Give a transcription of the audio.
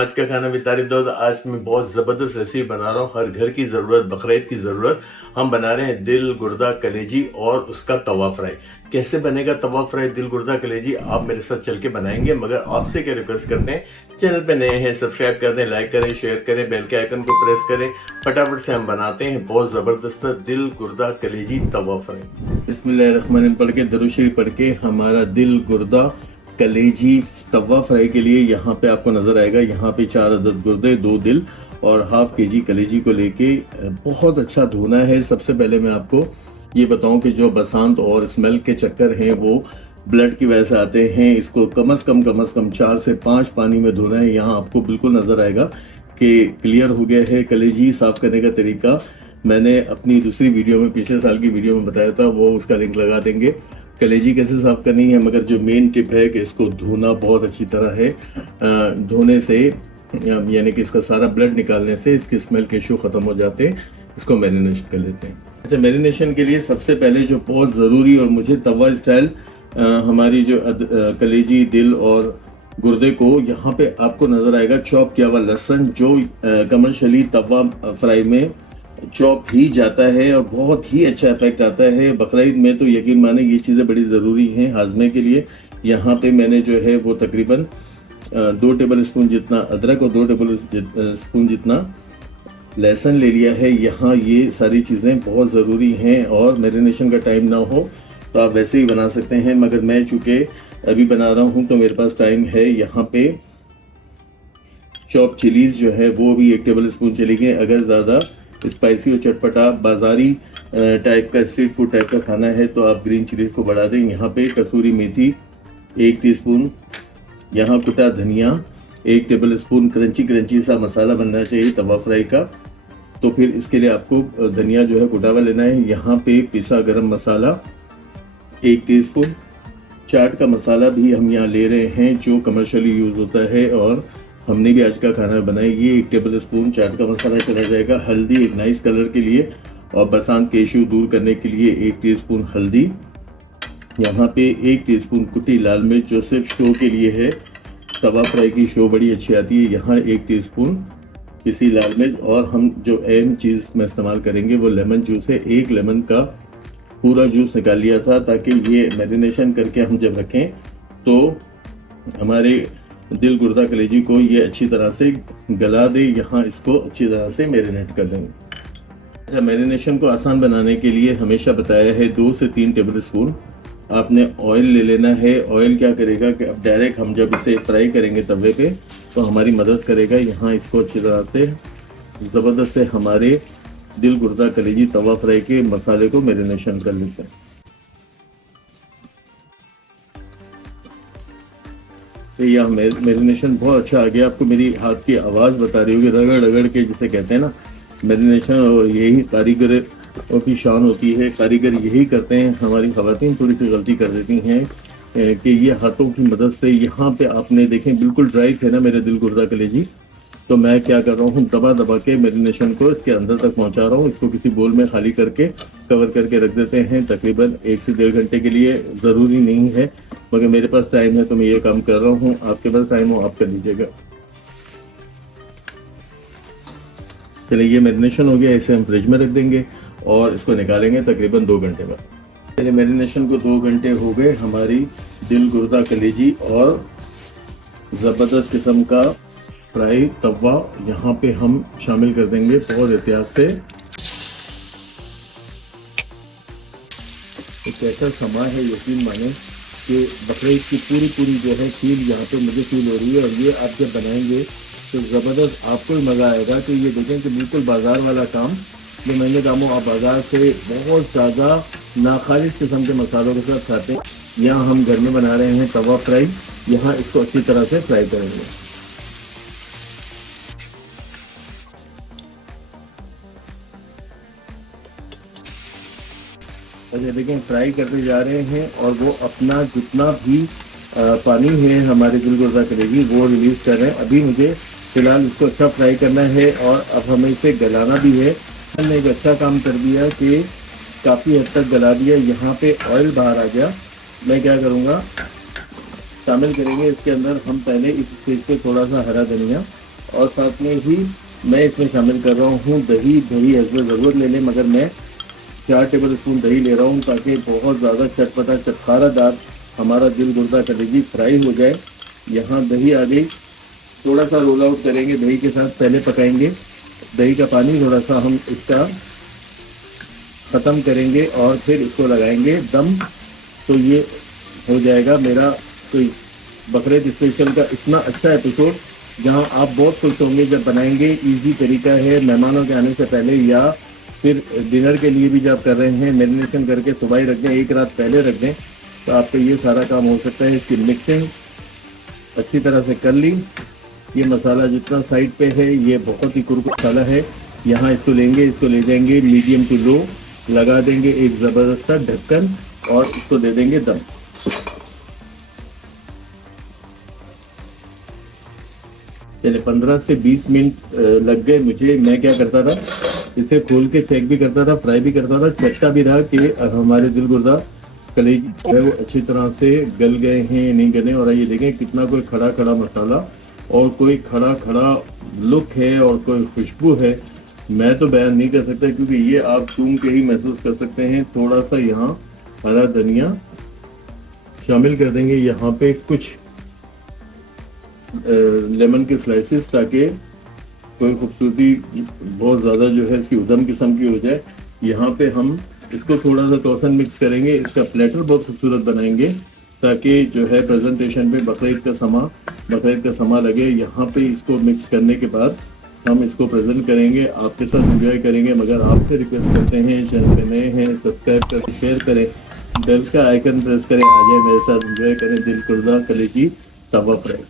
आज का खाना भी तारीफ दो। आज मैं बहुत ज़बरदस्त रेसिपी बना रहा हूँ, हर घर की ज़रूरत, बकरीद की ज़रूरत। हम बना रहे हैं दिल गुर्दा कलेजी और उसका तवा फ्राई। कैसे बनेगा तवा फ्राई दिल गुर्दा कलेजी, आप मेरे साथ चल के बनाएंगे। मगर आपसे क्या रिक्वेस्ट करते हैं, चैनल पे नए हैं सब्सक्राइब कर दें, लाइक करें, शेयर करें, बेल के आइकन को प्रेस करें। फटाफट से हम बनाते हैं बहुत ज़बरदस्त दिल गुर्दा कलेजी तवा फ्राई। बिस्मिल्लाहिर्रहमानिर्रहीम पढ़ के, दरूद शरीफ पढ़ के हमारा दिल गुर्दा कलेजी तवा फ्राई के लिए यहाँ पे आपको नज़र आएगा। यहाँ पे 4 अदद गुर्दे, 2 दिल और हाफ केजी कलेजी को लेके बहुत अच्छा धोना है। सबसे पहले मैं आपको ये बताऊं कि जो बसंत और स्मेल के चक्कर हैं वो ब्लड की वजह से आते हैं। इसको कम से कम 4 से 5 पानी में धोना है। यहाँ आपको बिल्कुल नज़र आएगा कि क्लियर हो गया है। कलेजी साफ़ करने का तरीका मैंने अपनी दूसरी वीडियो में, पिछले साल की वीडियो में बताया था, वो उसका लिंक लगा देंगे। कलेजी कैसे साफ़ करनी है, मगर जो मेन टिप है कि इसको धोना बहुत अच्छी तरह है। धोने से यानी कि इसका सारा ब्लड निकालने से इसकी स्मेल के इशू ख़त्म हो जाते हैं। इसको मैरिनेशन कर लेते हैं। अच्छा, मैरिनेशन के लिए सबसे पहले जो बहुत ज़रूरी और मुझे तवा स्टाइल हमारी जो कलेजी, दिल और गुर्दे को यहाँ पे आपको नज़र आएगा चॉप किया हुआ लहसुन, जो कमर्शियली तवा फ्राई में चॉप ही जाता है और बहुत ही अच्छा इफेक्ट आता है। बकरीद में तो यकीन माने ये चीज़ें बड़ी ज़रूरी हैं हाजमे के लिए। यहाँ पे मैंने जो है वो तकरीबन 2 टेबल स्पून जितना अदरक और 2 टेबल स्पून जितना लहसुन ले लिया है। यहाँ ये सारी चीज़ें बहुत ज़रूरी हैं और मैरिनेशन का टाइम ना हो तो आप वैसे ही बना सकते हैं, मगर मैं चूँकि अभी बना रहा हूँ तो मेरे पास टाइम है। यहाँ पे चॉप चिलीज़ जो है वो भी 1 टेबल स्पून चलेगी। अगर ज़्यादा स्पाइसी और चटपटा बाज़ारी टाइप का, स्ट्रीट फूड टाइप का खाना है तो आप ग्रीन चिलीज़ को बढ़ा दें। यहाँ पे कसूरी मेथी 1 टीस्पून, यहाँ कुटा धनिया 1 टेबल स्पून। क्रंची सा मसाला बनना चाहिए तवा फ्राई का, तो फिर इसके लिए आपको धनिया जो है कुटा हुआ लेना है। यहाँ पे पिसा गरम मसाला 1 टीस्पून। चाट का मसाला भी हम यहाँ ले रहे हैं जो कमर्शियली यूज़ होता है और हमने भी आज का खाना बनाया। ये 1 टेबल स्पून चाट का मसाला चला जाएगा। हल्दी एक नाइस कलर के लिए और बसंत के इशू दूर करने के लिए 1 टीस्पून हल्दी। यहाँ पे 1 टीस्पून कुटी लाल मिर्च जो सिर्फ शो के लिए है, तवा फ्राई की शो बड़ी अच्छी आती है। यहाँ 1 टीस्पून पिसी लाल मिर्च और हम जो अहम चीज़ में इस्तेमाल करेंगे वो लेमन जूस है। 1 लेमन का पूरा जूस निकाल लिया था ताकि ये मैरिनेशन करके हम जब रखें तो हमारे दिल गुर्दा कलेजी को ये अच्छी तरह से गला दे। यहाँ इसको अच्छी तरह से मैरिनेट कर लेंगे। अच्छा, मैरिनेशन को आसान बनाने के लिए हमेशा बताया है 2 से 3 टेबल स्पून आपने ऑयल ले लेना है। ऑयल क्या करेगा कि अब डायरेक्ट हम जब इसे फ्राई करेंगे तवे पे तो हमारी मदद करेगा। यहाँ इसको अच्छी तरह से ज़बरदस्त से हमारे दिल गुर्दा कलेजी तवा फ्राई के मसाले को मैरिनेशन कर लेते हैं। तो यह मैरिनेशन बहुत अच्छा आ गया। आपको मेरी हाथ की आवाज़ बता रही होगी, रगड़ रगड़ के जिसे कहते हैं ना मैरिनेशन, और यही कारीगर की शान होती है। कारीगर यही करते हैं। हमारी ख़वातीन थोड़ी सी गलती कर देती हैं कि ये हाथों की मदद से, यहाँ पे आपने देखें बिल्कुल ड्राई थे ना मेरे दिल गुर्दा कलेजी, तो मैं क्या कर रहा हूँ दबा दबा के मैरिनेशन को इसके अंदर तक पहुँचा रहा हूँ। इसको किसी बोल में खाली करके कवर करके रख देते हैं तकरीबन 1 से 1.5 घंटे के लिए। ज़रूरी नहीं है, मगर मेरे पास टाइम है तो मैं ये काम कर रहा हूँ। आपके पास टाइम हो आप कर लीजिएगा। चलिए, ये मैरिनेशन हो गया। इसे हम फ्रिज में रख देंगे और इसको निकालेंगे तकरीबन 2 घंटे बाद। चलिए, मैरिनेशन को 2 घंटे हो गए। हमारी दिल गुर्दा कलेजी और ज़बरदस्त किस्म का फ्राई तवा यहाँ पे हम शामिल कर देंगे बहुत एहतियात से। एक ऐसा समय है, यकीन माने कि बकरीद की पूरी जो है फील यहाँ पे मुझे फील हो रही है। और ये आप जब बनाएंगे तो ज़बरदस्त आपको ही मज़ा आएगा कि ये देखें कि बिल्कुल बाज़ार वाला काम, जो महंगे दामों आप बाज़ार से बहुत ज़्यादा नाखालिस किस्म के मसालों के साथ खाते हैं, यहाँ हम घर में बना रहे हैं तवा फ्राई। यहाँ इसको अच्छी तरह से फ्राई करेंगे। अच्छा, देखें फ्राई करते जा रहे हैं और वो अपना जितना भी पानी है हमारे दिल गुर्दा कलेजी वो रिलीज़ कर रहे हैं। अभी मुझे फ़िलहाल इसको अच्छा फ्राई करना है और अब हमें इसे गलाना भी है। हमने एक अच्छा काम कर दिया कि काफ़ी हद तक गला दिया। यहाँ पे ऑयल बाहर आ गया। मैं क्या करूँगा, शामिल करेंगे इसके अंदर हम पहले इस स्टेज पे थोड़ा सा हरा धनिया और साथ में ही मैं इसमें शामिल कर रहा हूँ दही। दही हस्बे ज़रूरत ले लें, मगर मैं 4 टेबल स्पून दही ले रहा हूँ ताकि बहुत ज़्यादा चटपटा चटखारादार हमारा दिल गुर्दा कलेजी फ्राई हो जाए। यहाँ दही आ गई, थोड़ा सा रोल आउट करेंगे दही के साथ, पहले पकाएंगे दही का पानी, थोड़ा सा हम इसका ख़त्म करेंगे और फिर इसको लगाएंगे दम। तो ये हो जाएगा मेरा कोई बकरीद स्पेशल का इतना अच्छा एपिसोड, जहां आप बहुत खुश होंगे जब बनाएंगे। इजी तरीका है, मेहमानों के आने से पहले या फिर डिनर के लिए भी जब कर रहे हैं, मैरिनेशन करके सुबह ही रख दें, एक रात पहले रख दें, तो आपका ये सारा काम हो सकता है। इसकी मिक्सिंग अच्छी तरह से कर ली। ये मसाला जितना साइड पे है ये बहुत ही कुरकुरा मसाला है। यहाँ इसको लेंगे, इसको ले जाएंगे मीडियम टू लो, लगा देंगे एक ज़बरदस्त सा ढक्कन और इसको दे देंगे दम। चले 15 से 20 मिनट लग गए मुझे। मैं क्या करता था, इसे खोल के चेक भी करता था, फ्राई भी करता था, चेकता भी रहा कि हमारे दिल गुर्दा कलेजी जो है वो अच्छी तरह से गल गए हैं नहीं गले। और ये देखें कितना कोई खड़ा खड़ा मसाला और कोई खड़ा खड़ा लुक है और कोई खुशबू है, मैं तो बयान नहीं कर सकता, क्योंकि ये आप सूंघ के ही महसूस कर सकते हैं। थोड़ा सा यहाँ हरा धनिया शामिल कर देंगे, यहाँ पे कुछ लेमन के स्लाइसेस, ताकि कोई खूबसूरती बहुत ज़्यादा जो है इसकी उदम किस्म की हो जाए। यहाँ पे हम इसको थोड़ा सा टोसन मिक्स करेंगे, इसका प्लेटर बहुत खूबसूरत बनाएंगे ताकि जो है प्रेजेंटेशन पे बकरीद का समा लगे। यहाँ पे इसको मिक्स करने के बाद हम इसको प्रेजेंट करेंगे, आपके साथ एंजॉय करेंगे। मगर आपसे रिक्वेस्ट करते हैं, चैनल पे नए हैं सब्सक्राइब करके शेयर करें, बेल का आइकन प्रेस करें, आ जाए मेरे साथ एंजॉय करें दिल गुर्दा कलेजी तवा फ्राई।